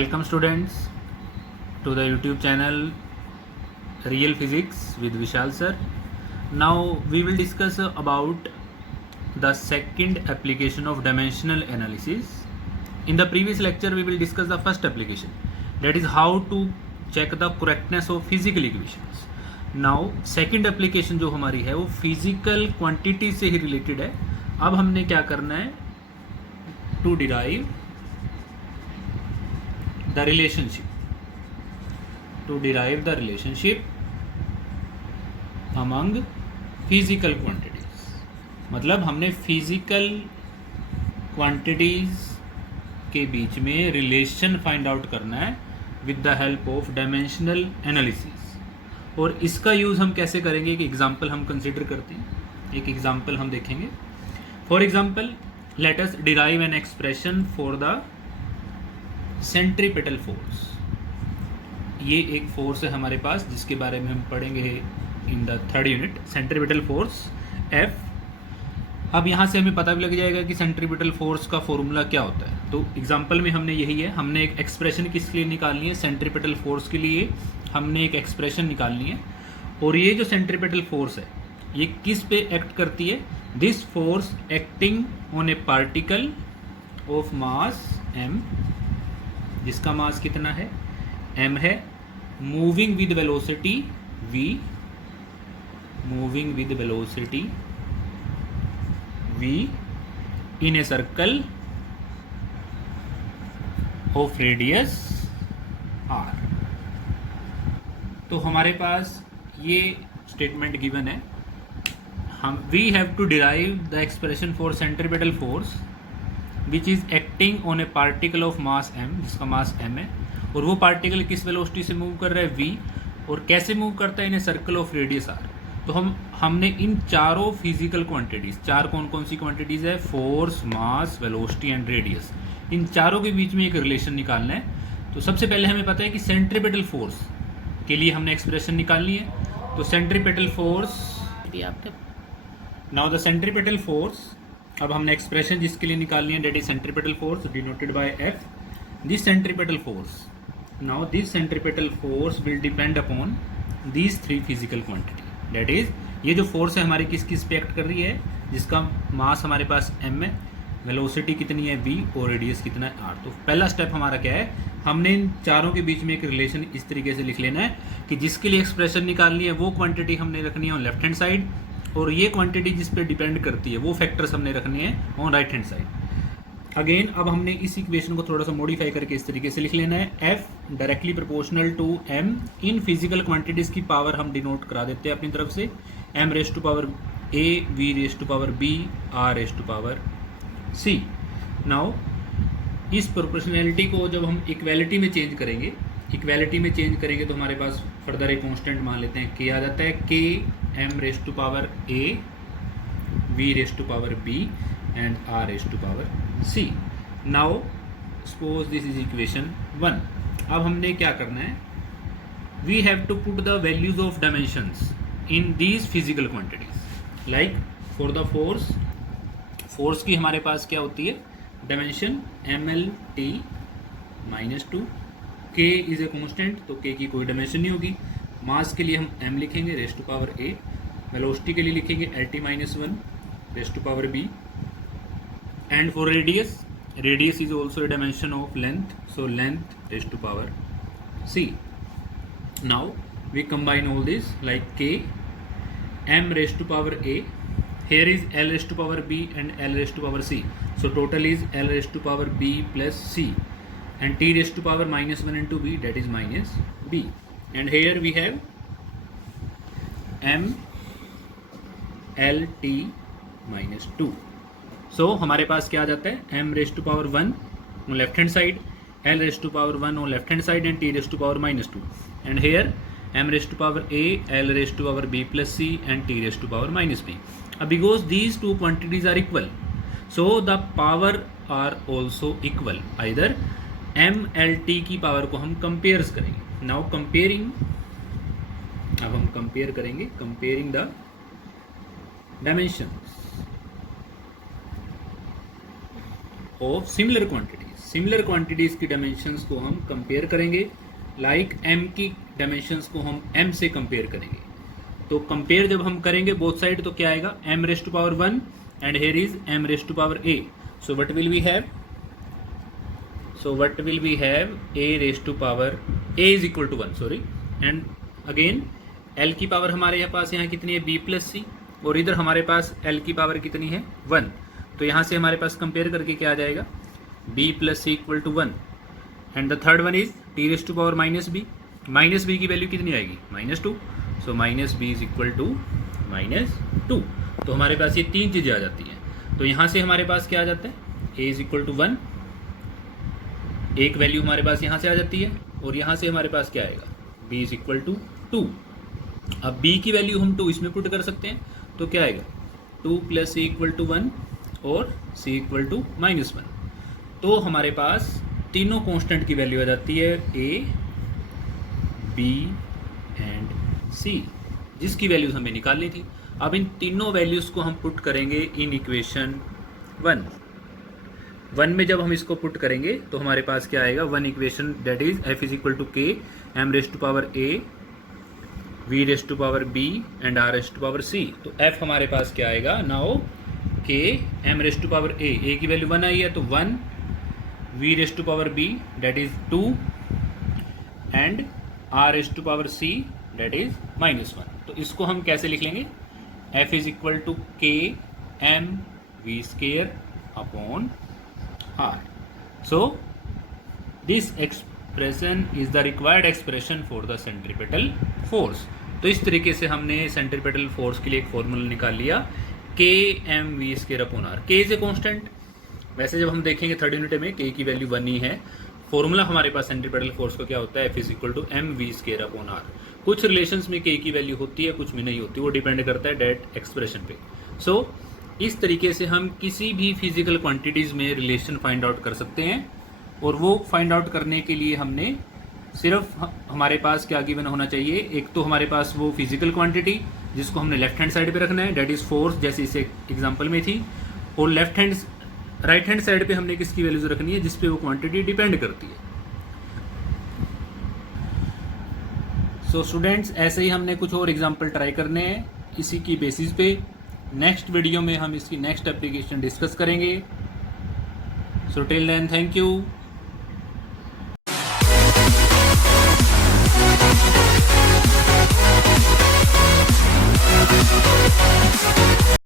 Welcome students to the YouTube channel Real Physics with Vishal sir. Now we will discuss about the second application of dimensional analysis. In the previous lecture we will discuss the first application, that is how to check the correctness of physical equations. Now second application जो हमारी है वो physical quantity से ही related है. अब हमने क्या करना है, to derive the relationship among physical quantities. मतलब हमने physical quantities के बीच में रिलेशन फाइंड आउट करना है with the help of dimensional analysis. और इसका यूज़ हम कैसे करेंगे, एक एग्जांपल हम कंसिडर करते हैं. एक एग्जांपल हम देखेंगे. For example let us derive an expression for the centripetal force. ये एक फोर्स है हमारे पास जिसके बारे में हम पढ़ेंगे in the third unit, centripetal force F. अब यहाँ से हमें पता भी लग जाएगा कि सेंट्रीपिटल फोर्स का फॉर्मूला क्या होता है. तो एग्जांपल में हमने यही है, हमने एक एक्सप्रेशन किसके लिए निकालनी है, सेंट्रीपिटल फोर्स के लिए हमने एक एक्सप्रेशन निकालनी है. और ये जो सेंट्रीपिटल फोर्स है ये किस पे एक्ट करती है, this force acting on a particle of mass m, जिसका मास कितना है, m है, moving with velocity v, moving with velocity v in a circle of radius r. तो हमारे पास ये स्टेटमेंट गिवन है. हम we have to derive the expression for centripetal force which is acting on a particle of mass m, जिसका मास m है, और वो पार्टिकल किस वेलोसिटी से मूव कर रहा है v, और कैसे मूव करता है in a circle of radius r. तो हमने इन चारों फिजिकल क्वांटिटीज, चार कौन कौन सी क्वांटिटीज है, force, mass, velocity and radius, इन चारों के बीच में एक रिलेशन निकालना है. तो सबसे पहले हमें पता है कि सेंट्रीपिटल फोर्स के लिए हमने एक्सप्रेशन निकालनी है. तो centripetal force, now the centripetal force, अब हमने एक्सप्रेशन जिसके लिए निकालनी है, that is centripetal force denoted by F. This centripetal force, now this centripetal force will depend upon these three physical quantity. डेट इज ये जो फोर्स है हमारी किस किस पे एक्ट कर रही है, जिसका मास हमारे पास m है, वेलोसिटी कितनी है v, और रेडियस कितना है r. तो पहला स्टेप हमारा क्या है, हमने इन चारों के बीच में एक रिलेशन इस तरीके से लिख लेना है कि जिसके लिए एक्सप्रेशन निकालनी है वो क्वांटिटी हमने रखनी है ऑन लेफ्ट हैंड साइड, और ये क्वांटिटी जिस पे डिपेंड करती है वो फैक्टर्स हमने रखने हैं on right hand side. Again अब हमने इस इक्वेशन को थोड़ा सा मॉडिफाई करके इस तरीके से लिख लेना है, F directly proportional to m. इन फिजिकल क्वांटिटीज़ की पावर हम डिनोट करा देते हैं अपनी तरफ से, m raise to power a, v raise to power b, r raise to power c. Now इस प्रोपोर्शनैलिटी को जब हम इक्वालिटी में चेंज करेंगे, तो हमारे पास फर्दर एक कांस्टेंट मान लेते हैं, k आ जाता है, k m raise to power a, v raise to power b and r raise to power c. Now suppose this is equation 1. अब हमने क्या करना है, we have to put the values of dimensions in these physical quantities. Like for the force की हमारे पास क्या होती है, डायमेंशन mlt -2, k इज ए कॉन्स्टेंट, तो k की कोई डायमेंशन नहीं होगी. मास के लिए हम m लिखेंगे raise to power a, velocity के लिए लिखेंगे lt -1 raise to power b, and for radius is also a dimension of length, so length raised to power c. Now we combine all this, like k m raised to power a, here is l raised to power b and l raised to power c, so total is l raised to power b plus c, and t raised to power -1 into b, that is minus b, and here we have m l t -2. So हमारे पास क्या आ जाता है, m raise to power 1 on left hand side, l raise to power 1 on left hand side, and t raise to power -2, and here m raise to power a, l raise to power b plus c, एंड t raise to power -b. अब because these two quantities are equal, so the power are also equal. Either m l t की power को हम compares करेंगे. Now comparing, अब हम compare करेंगे, comparing the dimensions of similar quantities. Similar quantities की dimensions को हम कंपेयर करेंगे, लाइक m की डायमेंशंस को हम m से कंपेयर करेंगे। तो कंपेयर जब हम करेंगे बोथ साइड तो क्या आएगा, m raised to power 1 and here is m raised to power a। So what will we have, a raised to power a is equal to 1, sorry, and again l की power हमारे यहाँ पास यहाँ कितनी है, b plus सी, और इधर हमारे पास l की पावर कितनी है, 1। तो यहाँ से हमारे पास कंपेयर करके क्या आ जाएगा, b plus C equal to 1, and the third one is t raised to power minus b की वैल्यू कितनी आएगी, -2। So minus B is equal to -2। तो हमारे पास ये तीन चीज़ें आ जाती हैं। तो यहाँ से हमारे पास क्या आ जाता है, a इज इक्वल टू 1, एक वैल्यू हमारे पास यहाँ से आ जाती है, और यहाँ से हमारे पास क्या आएगा, b इज इक्वल टू 2। अब b की वैल्यू हम 2 इसमें पुट कर सकते हैं, तो क्या आएगा, 2 प्लस सी इक्वल टू 1 और c इक्वल टू -1। तो हमारे पास तीनों कांस्टेंट की वैल्यू आ जाती है, a, b एंड c, जिसकी वैल्यूज हमें निकालनी थी। अब इन तीनों वैल्यूज़ को हम पुट करेंगे इन इक्वेशन 1 में जब हम इसको पुट करेंगे तो हमारे पास क्या आएगा, 1 equation that is f is equal to k m raised to power a v raised to power b and r raised to power c। तो f हमारे पास क्या आएगा now, k m raised to power a की value 1 आई है, तो 1 v raised to power b that is 2 and r raised to power c that is -1। तो इसको हम कैसे लिख लेंगे, f is equal to k m v square upon r। So this expression is the required expression for the centripetal force. तो इस तरीके से हमने सेंट्रीपेटल फोर्स के लिए एक फॉर्मूला निकाल लिया, k m v square upon r। k इज ए कॉन्स्टेंट, वैसे जब हम देखेंगे थर्ड यूनिट में k की वैल्यू 1 ही है। फॉर्मूला हमारे पास सेंट्रीपेटल फोर्स का क्या होता है, f is equal to M V square upon r। कुछ रिलेशंस में k की वैल्यू होती है, कुछ में नहीं होती, वो डिपेंड करता है डेट एक्सप्रेशन पे। सो इस तरीके से हम किसी भी फिजिकल क्वांटिटीज़ में रिलेशन फाइंड आउट कर सकते हैं, और वो फाइंड आउट करने के लिए हमने सिर्फ हमारे पास क्या गिवन होना चाहिए, एक तो हमारे पास वो फिजिकल क्वांटिटी जिसको हमने लेफ्ट हैंड साइड पे रखना है, डेट इज फोर्स, जैसे इस एग्जाम्पल में थी, और राइट हैंड साइड पे हमने किसकी वैल्यूज रखनी है, जिसपे वो क्वांटिटी डिपेंड करती है। सो स्टूडेंट्स, ऐसे ही हमने कुछ और एग्जांपल ट्राई करने हैं इसी की बेसिस पे। नेक्स्ट वीडियो में हम इसकी नेक्स्ट एप्लीकेशन डिस्कस करेंगे। So till then, thank you.